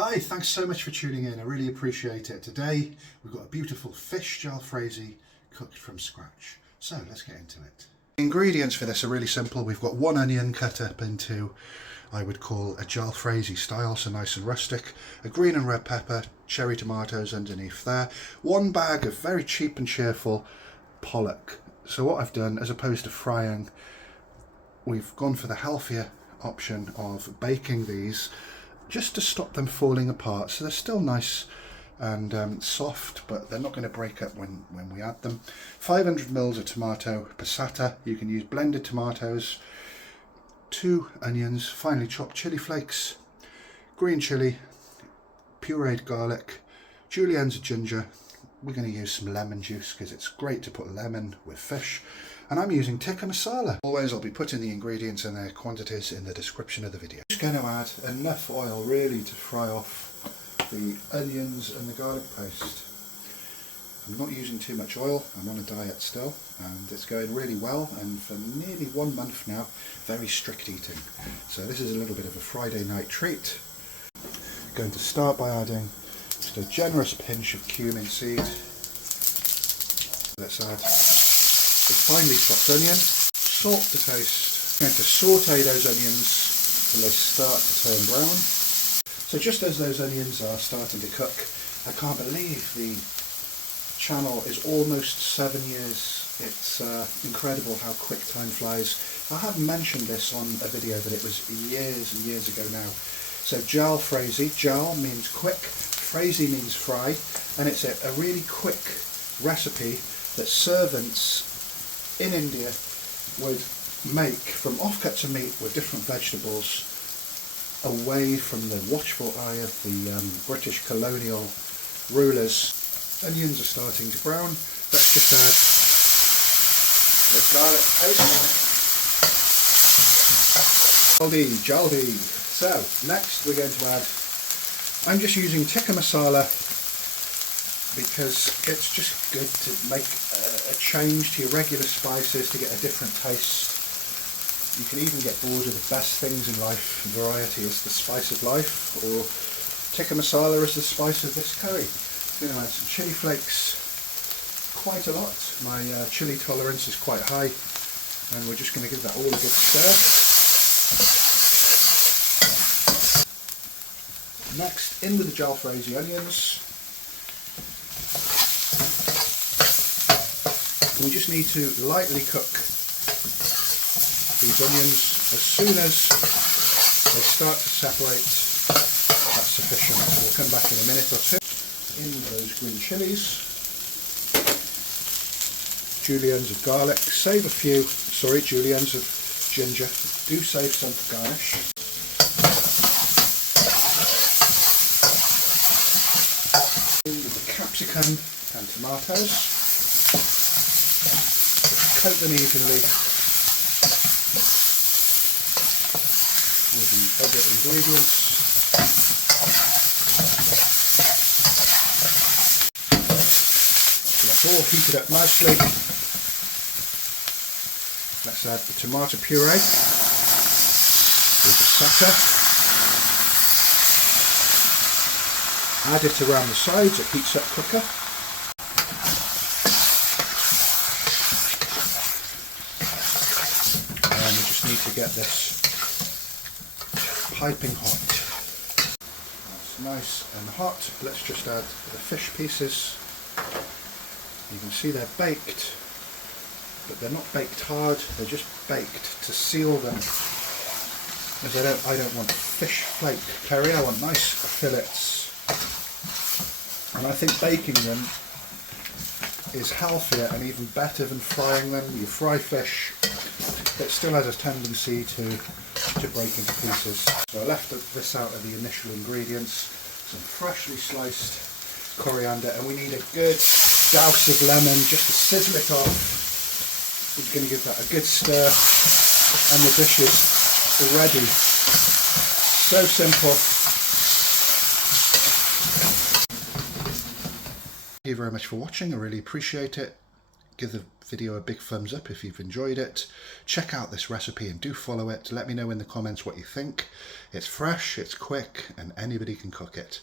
Hi, thanks so much for tuning in. I really appreciate it. Today we've got a beautiful fish jalfrezi cooked from scratch. So let's get into it. The ingredients for this are really simple. We've got one onion cut up into, I would call a jalfrezi style, so nice and rustic. A green and red pepper, cherry tomatoes underneath there. One bag of very cheap and cheerful pollock. So what I've done, as opposed to frying, we've gone for the healthier option of baking these, just to stop them falling apart. So they're still nice and soft, but they're not going to break up when we add them. 500 mils of tomato passata. You can use blended tomatoes. 2 onions, finely chopped chili flakes, green chili, pureed garlic, juliens of ginger. We're going to use some lemon juice because it's great to put lemon with fish. And I'm using tikka masala. Always I'll be putting the ingredients and their quantities in the description of the video. Just going to add enough oil really to fry off the onions and the garlic paste. I'm not using too much oil. I'm on a diet still and it's going really well, and for nearly 1 month now, very strict eating. So this is a little bit of a Friday night treat. Going to start by adding just a generous pinch of cumin seed. Let's add a finely chopped onion, salt to taste. I'm going to saute those onions until they start to turn brown. So just as those onions are starting to cook, I can't believe the channel is almost 7 years. It's incredible how quick time flies. I have mentioned this on a video, but it was years and years ago now. So jalfrezi, jal means quick, frezi means fry, and it's a really quick recipe that servants in India would make from offcuts of meat with different vegetables, away from the watchful eye of the British colonial rulers. Onions are starting to brown. Let's just add the garlic paste. Jaldi. So next we're going to add, I'm just using tikka masala because it's just good to make a change to your regular spices to get a different taste. You can even get bored of the best things in life. Variety is the spice of life, or tikka masala is the spice of this curry. I'm going to add some chili flakes, quite a lot. My chili tolerance is quite high, and we're just going to give that all a good stir. Next, in with the jalfrezi onions. We just need to lightly cook these onions. As soon as they start to separate, that's sufficient. We'll come back in a minute or two. In those green chilies, juliens of garlic, save a few, juliens of ginger, do save some for garnish. In with the capsicum and tomatoes. Coat them evenly with the other ingredients. So that's all heated up nicely. Let's add the tomato puree with the passata. Add it around the sides, it heats up quicker. Need to get this piping hot. That's nice and hot. Let's just add the fish pieces. You can see they're baked, but they're not baked hard, they're just baked to seal them. As I don't want fish flake curry, I want nice fillets. And I think baking them is healthier and even better than frying them. You fry fish, it still has a tendency to break into pieces. So I left this out of the initial ingredients. Some freshly sliced coriander, and we need a good douse of lemon just to sizzle it off. We're going to give that a good stir, and the dish is ready. So simple. Thank you very much for watching. I really appreciate it. give the video a big thumbs up if you've enjoyed it. Check out this recipe and do follow it. Let me know in the comments what you think. It's fresh, it's quick, and anybody can cook it.